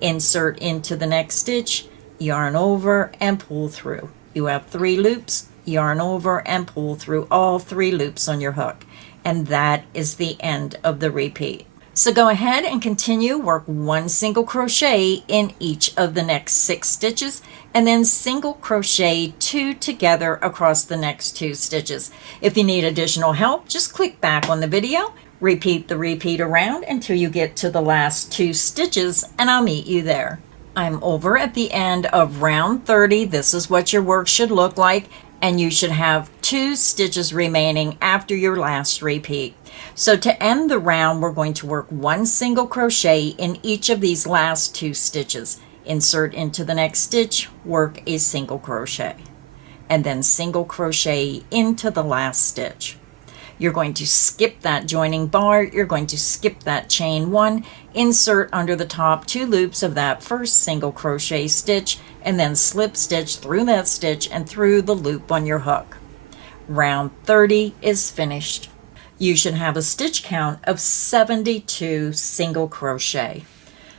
Insert into the next stitch, yarn over, and pull through. You have 3 loops, yarn over, and pull through all 3 loops on your hook. And that is the end of the repeat. So go ahead and continue, work 1 single crochet in each of the next 6 stitches, and then single crochet 2 together across the next 2 stitches. If you need additional help, just click back on the video, repeat the repeat around until you get to the last 2 stitches, and I'll meet you there. I'm over at the end of round 30. This is what your work should look like, and you should have 2 stitches remaining after your last repeat. So to end the round, we're going to work 1 single crochet in each of these last 2 stitches. Insert into the next stitch, work a single crochet, and then single crochet into the last stitch. You're going to skip that joining bar, you're going to skip that chain 1, insert under the top 2 loops of that first single crochet stitch, and then slip stitch through that stitch and through the loop on your hook. Round 30 is finished. You should have a stitch count of 72 single crochet.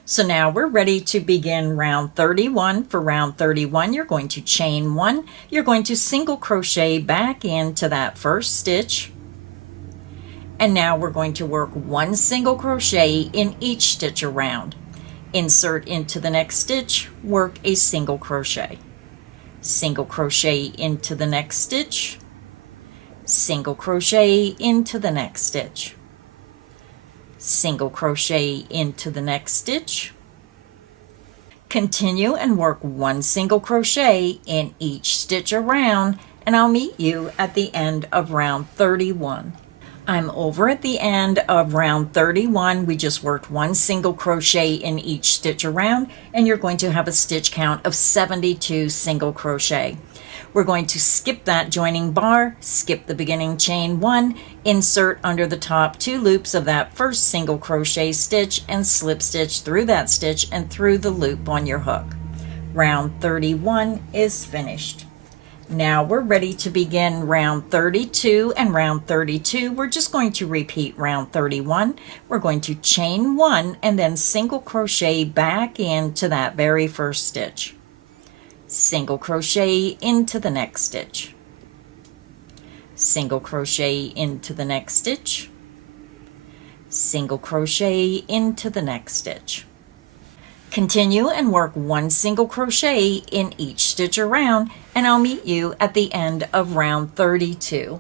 So now we're ready to begin round 31. For round 31, you're going to chain 1. You're going to single crochet back into that first stitch. And now we're going to work 1 single crochet in each stitch around. Insert into the next stitch, work a single crochet. Single crochet into the next stitch. Single crochet into the next stitch. Single crochet into the next stitch. Continue and work 1 single crochet in each stitch around, and I'll meet you at the end of round 31. I'm over at the end of round 31. We just worked 1 single crochet in each stitch around, and you're going to have a stitch count of 72 single crochet. We're going to skip that joining bar, skip the beginning chain 1, insert under the top 2 loops of that first single crochet stitch and slip stitch through that stitch and through the loop on your hook. Round 31 is finished. Now we're ready to begin round 32, and round 32 we're just going to repeat round 31. We're going to chain 1 and then single crochet back into that very first stitch. Single crochet into the next stitch. Single crochet into the next stitch. Single crochet into the next stitch. Continue and work 1 single crochet in each stitch around, and I'll meet you at the end of round 32.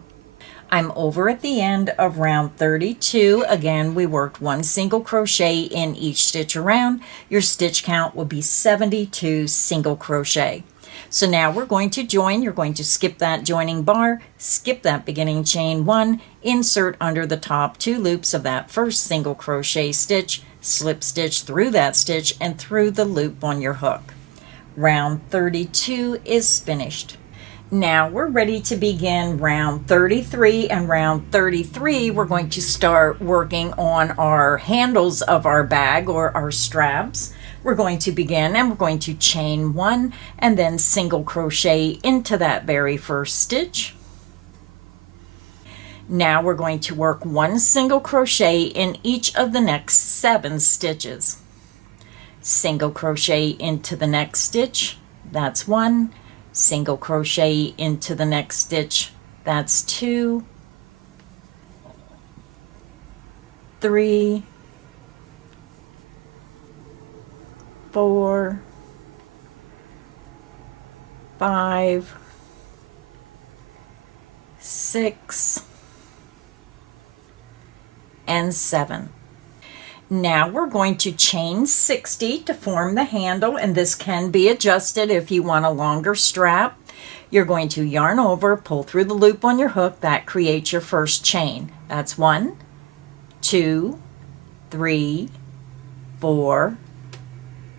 I'm over at the end of round 32. Again, we worked 1 single crochet in each stitch around. Your stitch count will be 72 single crochet. So now we're going to join. You're going to skip that joining bar, skip that beginning chain 1, insert under the top 2 loops of that first single crochet stitch, slip stitch through that stitch and through the loop on your hook. Round 32 is finished. Now we're ready to begin round 33, and round 33 we're going to start working on our handles of our bag or our straps. We're going to begin and we're going to chain 1 and then single crochet into that very first stitch. Now we're going to work 1 single crochet in each of the next 7 stitches. Single crochet into the next stitch, that's 1. Single crochet into the next stitch, that's 2, 3, 4, 5, 6, and 7. Now we're going to chain 60 to form the handle, and this can be adjusted if you want a longer strap. You're going to yarn over, pull through the loop on your hook. That creates your first chain. That's 1, 2, 3, 4,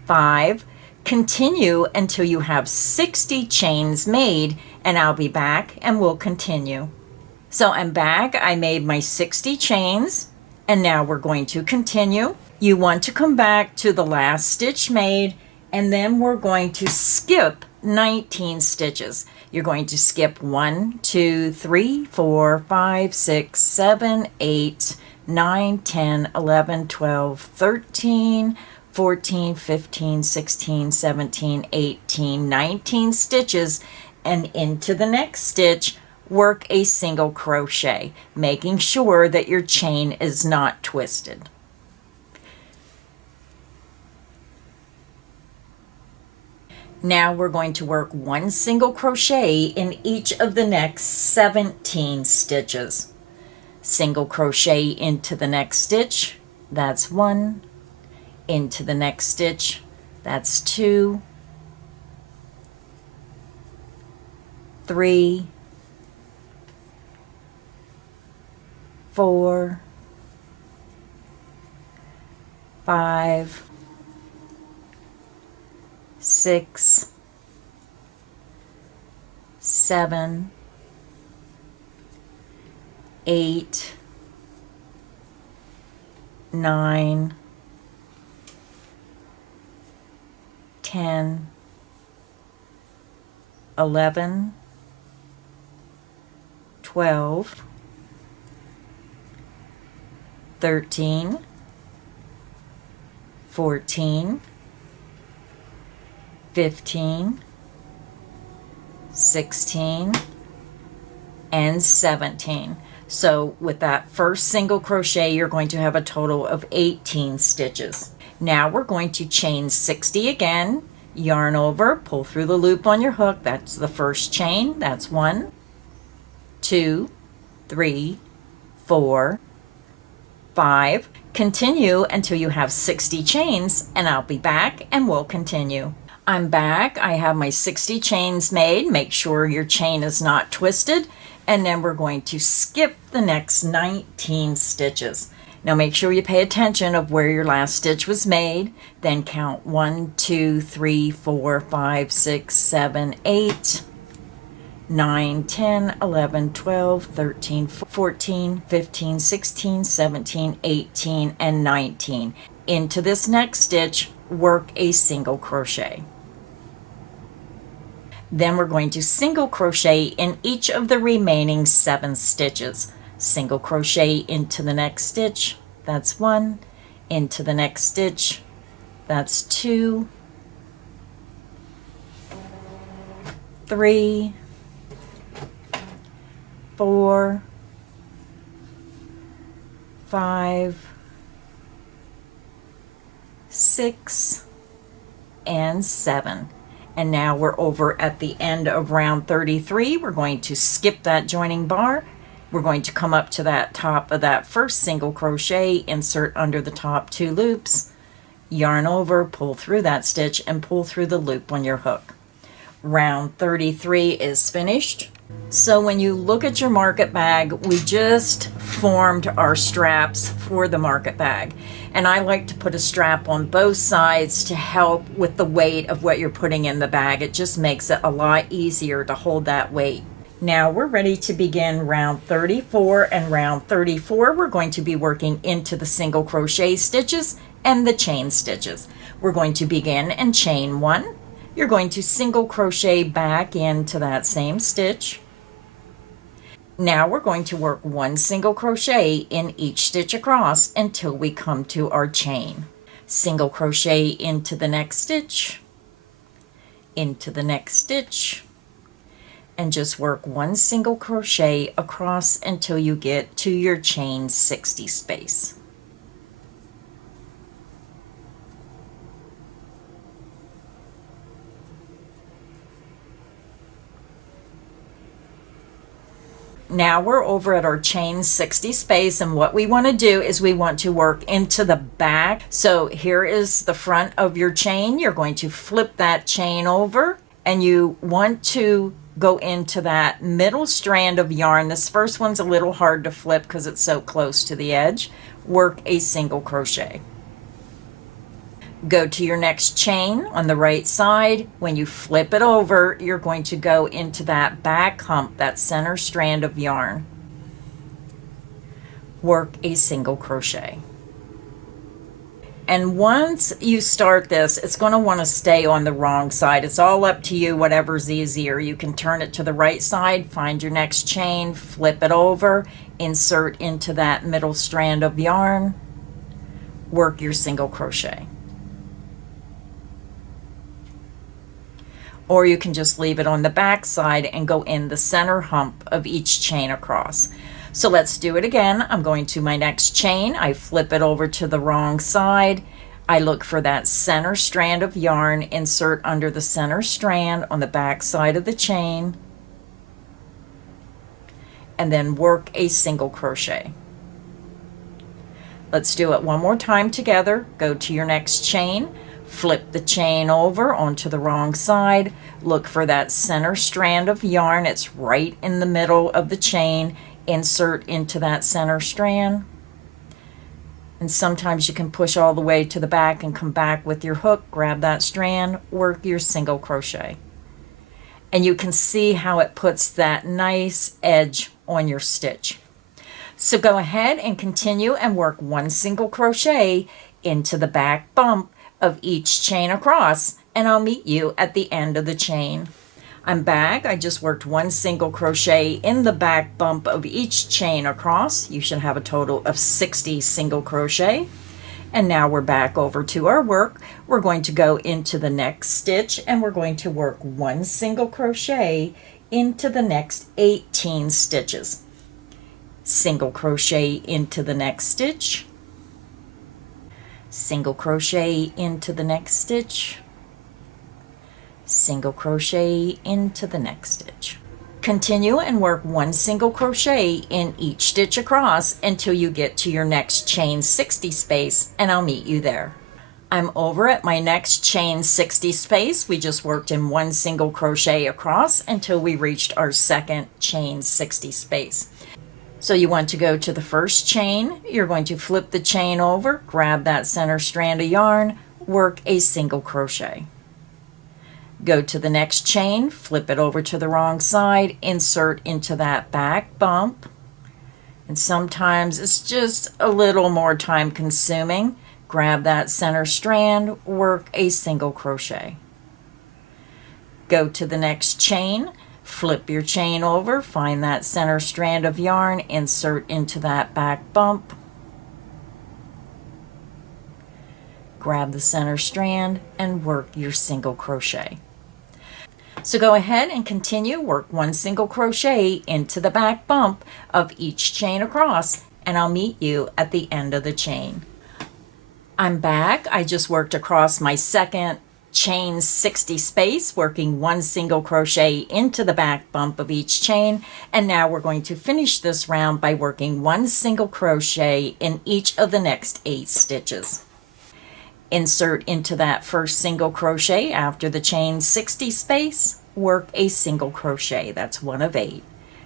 5. Continue until you have 60 chains made, and I'll be back and we'll continue. So I'm back. I made my 60 chains. And now we're going to continue. You want to come back to the last stitch made, and then we're going to skip 19 stitches. You're going to skip 1, 2, 3, 4, 5, 6, 7, 8, 9, 10, 11, 12, 13, 14, 15, 16, 17, 18, 19 stitches, and into the next stitch, work a single crochet, making sure that your chain is not twisted. Now we're going to work 1 single crochet in each of the next 17 stitches. Single crochet into the next stitch, that's 1. Into the next stitch, that's 2, 3, 4, 5, 6, 7, 8, 9, 10, 11, 12, 13, 14, 15, 16, and 17. So with that first single crochet, you're going to have a total of 18 stitches. Now we're going to chain 60 again, yarn over, pull through the loop on your hook. That's the first chain. That's 1, 2, 3, 4, 5. Continue until you have 60 chains, and I'll be back and we'll continue. I'm back. I have my 60 chains made. Make sure your chain is not twisted, and then we're going to skip the next 19 stitches. Now make sure you pay attention of where your last stitch was made, then count 1, 2, 3, 4, 5, 6, 7, 8, 9, 10, 11, 12, 13, 14, 15, 16, 17, 18, and 19. Into this next stitch, work a single crochet. Then we're going to single crochet in each of the remaining 7 stitches. Single crochet into the next stitch, that's 1, into the next stitch, that's 2, 3, 4, 5, 6, and 7. And now we're over at the end of round 33. We're going to skip that joining bar. We're going to come up to that top of that first single crochet, insert under the top 2 loops, yarn over, pull through that stitch, and pull through the loop on your hook. Round 33 is finished. So when you look at your market bag, we just formed our straps for the market bag. And I like to put a strap on both sides to help with the weight of what you're putting in the bag. It just makes it a lot easier to hold that weight. Now we're ready to begin round 34, and round 34 we're going to be working into the single crochet stitches and the chain stitches. We're going to begin and chain 1. You're going to single crochet back into that same stitch. Now we're going to work 1 single crochet in each stitch across until we come to our chain. Single crochet into the next stitch, into the next stitch, and just work 1 single crochet across until you get to your chain 60 space. Now we're over at our chain 60 space, and what we want to do is we want to work into the back. So here is the front of your chain. You're going to flip that chain over, and you want to go into that middle strand of yarn. This first one's a little hard to flip because it's so close to the edge. Work a single crochet. Go to your next chain on the right side. When you flip it over, you're going to go into that back hump, that center strand of yarn. Work a single crochet. And once you start this, it's going to want to stay on the wrong side. It's all up to you, whatever's easier. You can turn it to the right side, find your next chain, flip it over, insert into that middle strand of yarn, work your single crochet. Or you can just leave it on the back side and go in the center hump of each chain across. So let's do it again. I'm going to my next chain. I flip it over to the wrong side. I look for that center strand of yarn, insert under the center strand on the back side of the chain, and then work a single crochet. Let's do it one more time together. Go to your next chain. Flip the chain over onto the wrong side, look for that center strand of yarn. It's right in the middle of the chain. Insert into that center strand. And sometimes you can push all the way to the back and come back with your hook, grab that strand, work your single crochet. And you can see how it puts that nice edge on your stitch. So go ahead and continue and work 1 single crochet into the back bump of each chain across, and I'll meet you at the end of the chain. I'm back. I just worked 1 single crochet in the back bump of each chain across. You should have a total of 60 single crochet. And now we're back over to our work. We're going to go into the next stitch and we're going to work 1 single crochet into the next 18 stitches. Single crochet into the next stitch, single crochet into the next stitch, single crochet into the next stitch. Continue and work 1 single crochet in each stitch across until you get to your next chain 60 space, and I'll meet you there. I'm over at my next chain 60 space. We just worked in 1 single crochet across until we reached our second chain 60 space. So you want to go to the first chain, you're going to flip the chain over, grab that center strand of yarn, work a single crochet. Go to the next chain, flip it over to the wrong side, insert into that back bump. And sometimes it's just a little more time consuming. Grab that center strand, work a single crochet. Go to the next chain, flip your chain over, find that center strand of yarn, insert into that back bump, grab the center strand and work your single crochet. So go ahead and continue, work 1 single crochet into the back bump of each chain across, and I'll meet you at the end of the chain. I'm back. I just worked across my second chain 60 space, working 1 single crochet into the back bump of each chain, and now we're going to finish this round by working 1 single crochet in each of the next 8 stitches. Insert into that first single crochet after the chain 60 space, work a single crochet, that's 1 of 8.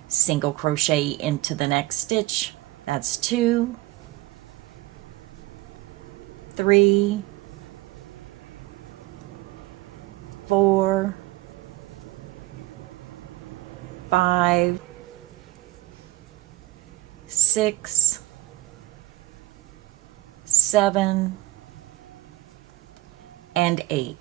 Single crochet into the next stitch, that's 2, 3, 4, 5, 6, 7, and 8.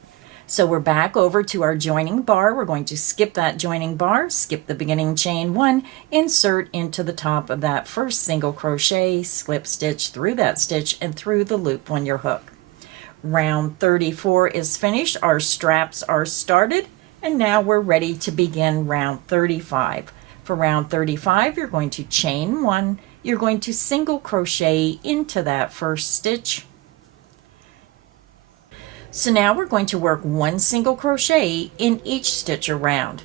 So we're back over to our joining bar. We're going to skip that joining bar, skip the beginning chain 1, insert into the top of that first single crochet, slip stitch through that stitch and through the loop on your hook. Round 34 is finished. Our straps are started, and now we're ready to begin round 35. For round 35, you're going to chain 1. You're going to single crochet into that first stitch. So now we're going to work 1 single crochet in each stitch around.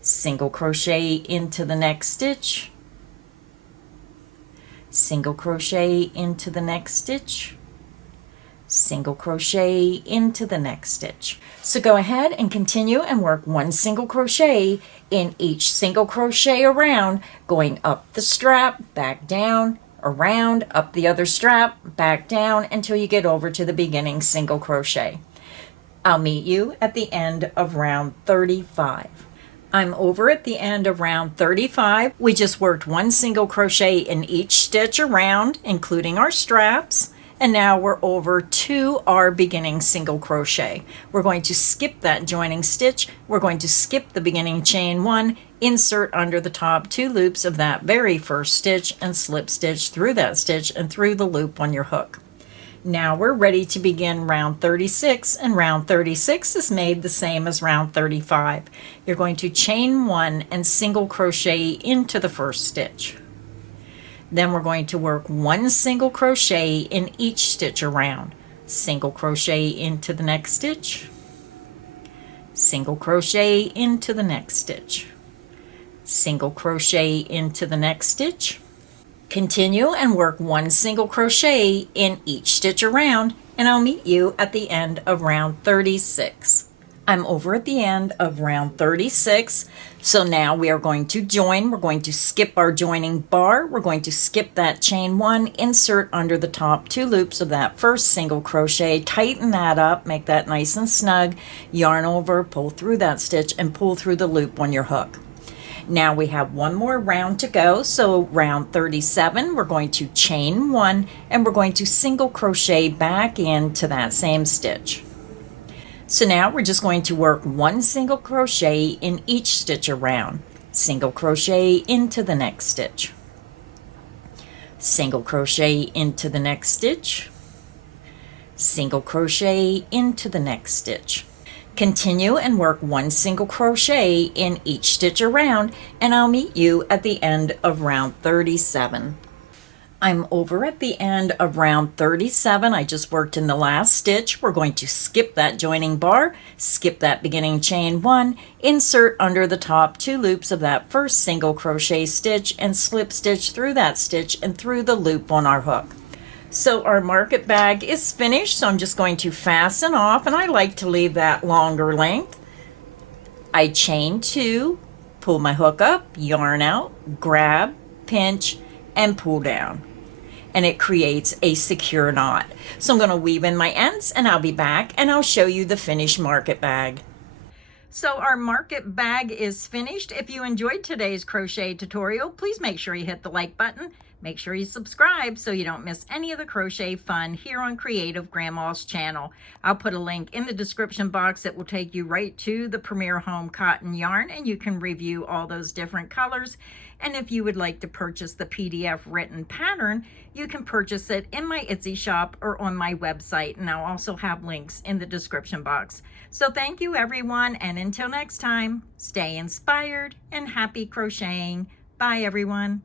Single crochet into the next stitch. Single crochet into the next stitch. Single crochet into the next stitch. So go ahead and continue and work 1 single crochet in each single crochet around, going up the strap, back down, around, up the other strap, back down until you get over to the beginning single crochet. I'll meet you at the end of round 35. I'm over at the end of round 35. We just worked 1 single crochet in each stitch around, including our straps. And now we're over to our beginning single crochet. We're going to skip that joining stitch. We're going to skip the beginning chain 1, insert under the top 2 loops of that very first stitch and slip stitch through that stitch and through the loop on your hook. Now we're ready to begin round 36, and round 36 is made the same as round 35. You're going to chain 1 and single crochet into the first stitch. Then we're going to work 1 single crochet in each stitch around. Single crochet into the next stitch. Single crochet into the next stitch. Single crochet into the next stitch. Continue and work 1 single crochet in each stitch around, and I'll meet you at the end of round 36. I'm over at the end of round 36. So now we are going to join. We're going to skip our joining bar. We're going to skip that chain 1, insert under the top 2 loops of that first single crochet, tighten that up, make that nice and snug, yarn over, pull through that stitch, and pull through the loop on your hook. Now we have 1 more round to go. So round 37, we're going to chain 1, and we're going to single crochet back into that same stitch. So now we're just going to work 1 single crochet in each stitch around. Single crochet into the next stitch. Single crochet into the next stitch. single crochet into the next stitch. Continue and work 1 single crochet in each stitch around, and I'll meet you at the end of round 37. I'm over at the end of round 37. I just worked in the last stitch. We're going to skip that joining bar, skip that beginning chain 1, insert under the top 2 loops of that first single crochet stitch, and slip stitch through that stitch and through the loop on our hook. So our market bag is finished, so I'm just going to fasten off, and I like to leave that longer length. I chain 2, pull my hook up, yarn out, grab, pinch, and pull down. And it creates a secure knot. So I'm going to weave in my ends, and I'll be back and I'll show you the finished market bag. So our market bag is finished. If you enjoyed today's crochet tutorial, please make sure you hit the like button. Make sure you subscribe so you don't miss any of the crochet fun here on Creative Grandma's channel. I'll put a link in the description box that will take you right to the Premier Home Cotton yarn, and you can review all those different colors. And if you would like to purchase the PDF written pattern, you can purchase it in my Etsy shop or on my website, and I'll also have links in the description box. So thank you everyone, and until next time, stay inspired and happy crocheting. Bye everyone.